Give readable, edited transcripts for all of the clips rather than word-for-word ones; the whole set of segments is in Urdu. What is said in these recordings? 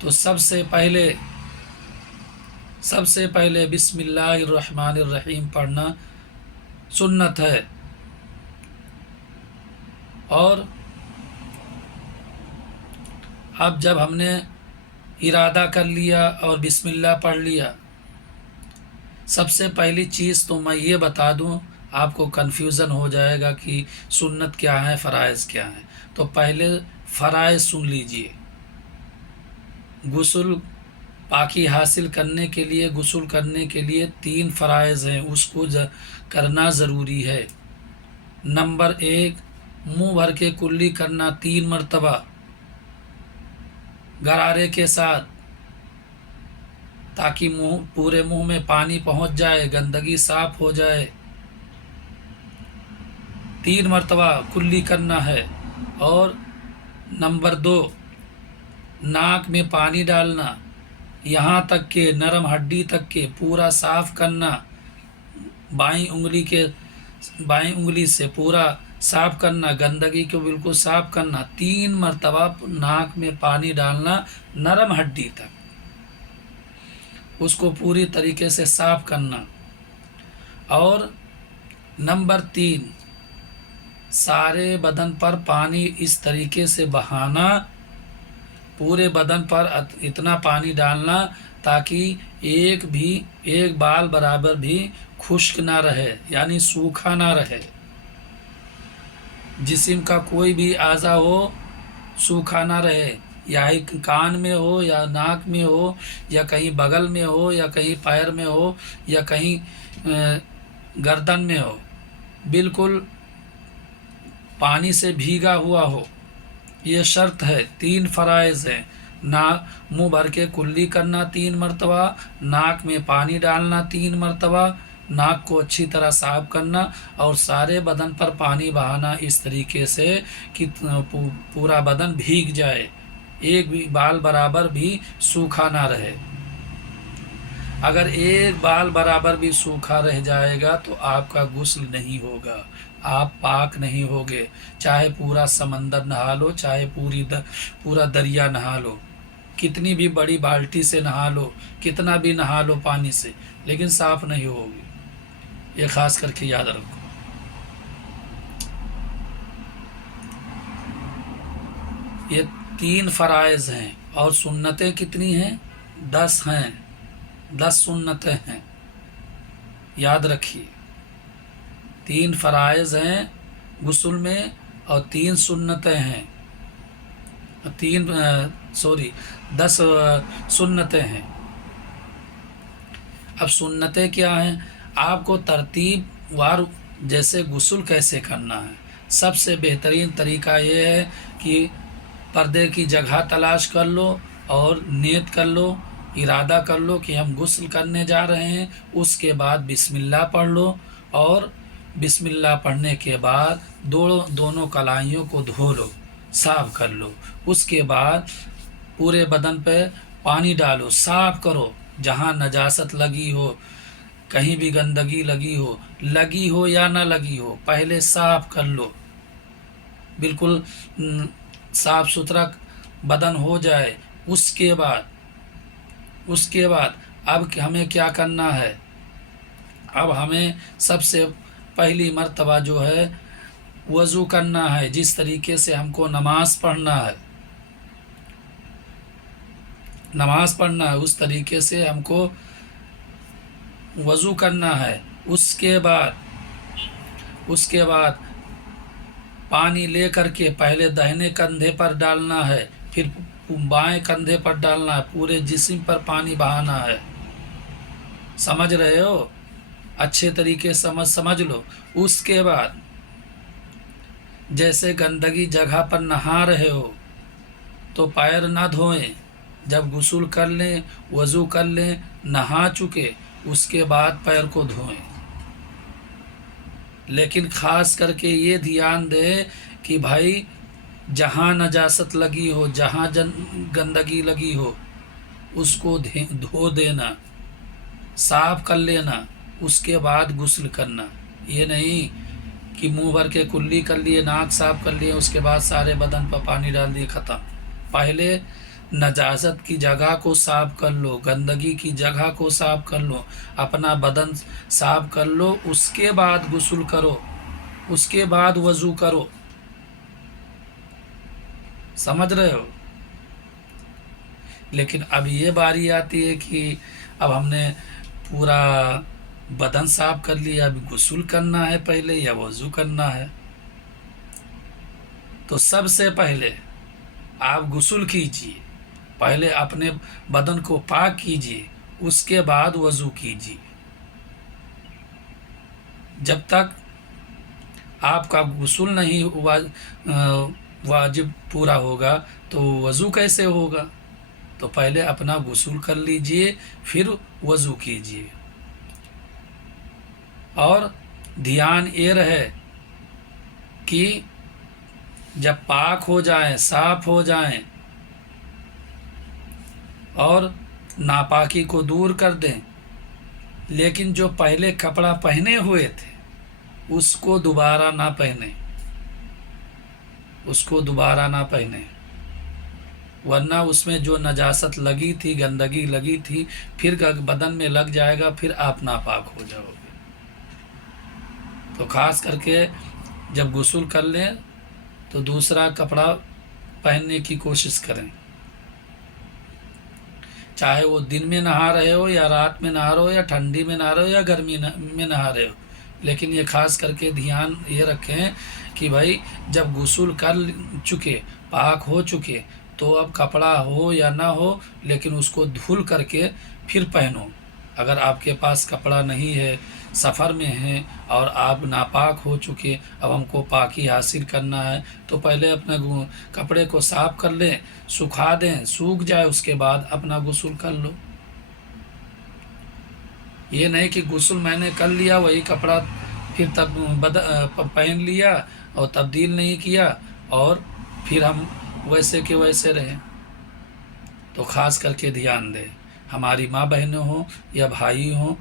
تو سب سے پہلے بسم اللہ الرحمن الرحیم پڑھنا سنت ہے، اور اب جب ہم نے ارادہ کر لیا اور بسم اللہ پڑھ لیا، سب سے پہلی چیز تو میں یہ بتا دوں، آپ کو کنفیوژن ہو جائے گا کہ سنت کیا ہے، فرائض کیا ہیں۔ تو پہلے فرائض سن لیجئے۔ غسل پاکی حاصل کرنے کے لیے، غسل کرنے کے لیے 3 فرائض ہیں، اس کو کرنا ضروری ہے۔ نمبر 1، منہ بھر کے کلی کرنا 3 مرتبہ غرارے کے ساتھ، تاکہ پورے منہ میں پانی پہنچ جائے، گندگی صاف ہو جائے۔ 3 مرتبہ کلی کرنا ہے۔ اور نمبر 2، ناک میں پانی ڈالنا، یہاں تک کہ نرم ہڈی تک کے پورا صاف کرنا، بائیں انگلی سے پورا صاف کرنا، گندگی کو بالکل صاف کرنا۔ 3 مرتبہ ناک میں پانی ڈالنا نرم ہڈی تک، اس کو پوری طریقے سے صاف کرنا۔ اور نمبر 3، سارے بدن پر پانی اس طریقے سے بہانا، پورے بدن پر اتنا پانی ڈالنا تاکہ ایک بال برابر بھی خشک نہ رہے، یعنی سوکھا نہ رہے۔ جسم کا کوئی بھی اعضا ہو سوکھا نہ رہے، یا کان میں ہو یا ناک میں ہو یا کہیں بغل میں ہو یا کہیں پیر میں ہو یا کہیں گردن میں ہو، بالکل پانی سے بھیگا ہوا ہو۔ یہ شرط ہے۔ 3 فرائض ہیں، منہ بھر کے کلی کرنا 3 مرتبہ، ناک میں پانی ڈالنا 3 مرتبہ، ناک کو اچھی طرح صاف کرنا، اور سارے بدن پر پانی بہانا اس طریقے سے کہ پورا بدن بھیگ جائے، ایک بھی بال برابر بھی سوکھا نہ رہے۔ اگر ایک بال برابر بھی سوکھا رہ جائے گا تو آپ کا غسل نہیں ہوگا، آپ پاک نہیں ہوگے، چاہے پورا سمندر نہا لو، چاہے پورا دریا نہا لو، کتنی بھی بڑی بالٹی سے نہا لو، کتنا بھی نہا لو پانی سے، لیکن صاف نہیں ہوگی۔ یہ خاص کر کے یاد رکھو۔ یہ 3 فرائض ہیں، اور سنتیں کتنی ہیں؟ 10 ہیں، 10 سنتیں ہیں، یاد رکھیے۔ 3 فرائض ہیں غسل میں، اور 3 سنتیں ہیں، 10 سنتیں ہیں۔ اب سنتیں کیا ہیں؟ آپ کو ترتیب وار جیسے غسل کیسے کرنا ہے۔ سب سے بہترین طریقہ یہ ہے کہ پردے کی جگہ تلاش کر لو اور نیت کر لو، ارادہ کر لو کہ ہم غسل کرنے جا رہے ہیں، اس کے بعد بسم اللہ پڑھ لو، اور بسم اللہ پڑھنے کے بعد دونوں کلائیوں کو دھو لو، صاف کر لو۔ اس کے بعد پورے بدن پہ پانی ڈالو، صاف کرو، جہاں نجاست لگی ہو، کہیں بھی گندگی لگی ہو یا نہ لگی ہو، پہلے صاف کر لو، بالکل صاف ستھرا بدن ہو جائے۔ اس کے بعد اب ہمیں کیا کرنا ہے؟ اب ہمیں سب سے پہلی مرتبہ جو ہے وضو کرنا ہے، جس طریقے سے ہم کو نماز پڑھنا ہے، اس طریقے سے ہم کو وضو کرنا ہے۔ اس کے بعد پانی لے کر کے پہلے داہنے کندھے پر ڈالنا ہے، پھر بائیں کندھے پر ڈالنا ہے، پورے جسم پر پانی بہانا ہے۔ سمجھ رہے ہو؟ اچھے طریقے سمجھ لو۔ اس کے بعد جیسے گندگی جگہ پر نہا رہے ہو تو پیر نہ دھوئیں، جب غسل کر لیں، وضو کر لیں، نہا چکے، اس کے بعد پیر کو دھوئیں۔ لیکن خاص کر کے یہ دھیان دیں کہ بھائی جہاں نجاست لگی ہو، جہاں گندگی لگی ہو، اس کو دھو دینا، صاف کر لینا، اس کے بعد غسل کرنا۔ یہ نہیں کہ منہ بھر کے کلی کر لیے، ناک صاف کر لیے، اس کے بعد سارے بدن پر پانی ڈال دیے، ختم۔ پہلے نجاست کی جگہ کو صاف کر لو، گندگی کی جگہ کو صاف کر لو، اپنا بدن صاف کر لو، اس کے بعد غسل کرو، اس کے بعد وضو کرو۔ سمجھ رہے ہو؟ لیکن اب یہ باری آتی ہے کہ اب ہم نے پورا بدن صاف کر لیا، اب غسل کرنا ہے پہلے یا وضو کرنا ہے؟ تو سب سے پہلے آپ غسل کیجیے، پہلے اپنے بدن کو پاک کیجیے، اس کے بعد وضو کیجیے۔ جب تک آپ کا غسل نہیں واجب پورا ہوگا تو وضو کیسے ہوگا؟ تو پہلے اپنا غسل کر لیجئے، پھر وضو کیجئے۔ اور دھیان یہ رہے کہ جب پاک ہو جائیں، صاف ہو جائیں اور ناپاکی کو دور کر دیں، لیکن جو پہلے کپڑا پہنے ہوئے تھے اس کو دوبارہ نہ پہنیں، اس کو دوبارہ نہ پہنیں، ورنہ اس میں جو نجاست لگی تھی، گندگی لگی تھی، پھر بدن میں لگ جائے گا، پھر آپ ناپاک ہو جاؤ گے۔ تو خاص کر کے جب غسل کر لیں تو دوسرا کپڑا پہننے کی کوشش کریں، چاہے وہ دن میں نہا رہے ہو یا رات میں نہا رہے ہو یا ٹھنڈی میں نہا رہے ہو یا گرمی میں نہا رہے ہو، لیکن یہ خاص کر کے دھیان یہ رکھیں کہ بھائی جب غسل کر چکے، پاک ہو چکے، تو اب کپڑا ہو یا نہ ہو لیکن اس کو دھل کر کے پھر پہنو۔ اگر آپ کے پاس کپڑا نہیں ہے، سفر میں ہیں اور آپ ناپاک ہو چکے، اب ہم کو پاکی حاصل کرنا ہے، تو پہلے اپنے کپڑے کو صاف کر لیں، سکھا دیں، سوکھ جائے، اس کے بعد اپنا غسل کر لو۔ یہ نہیں کہ غسل میں نے کر لیا، وہی کپڑا پھر پہن لیا اور تبدیل نہیں کیا اور پھر ہم ویسے کے ویسے رہیں۔ تو خاص کر کے دھیان دیں، ہماری ماں بہنیں ہوں یا بھائی ہوں،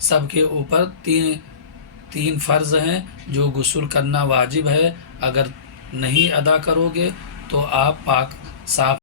سب کے اوپر تین فرض ہیں جو غسل کرنا واجب ہے۔ اگر نہیں ادا کرو گے تو آپ پاک صاف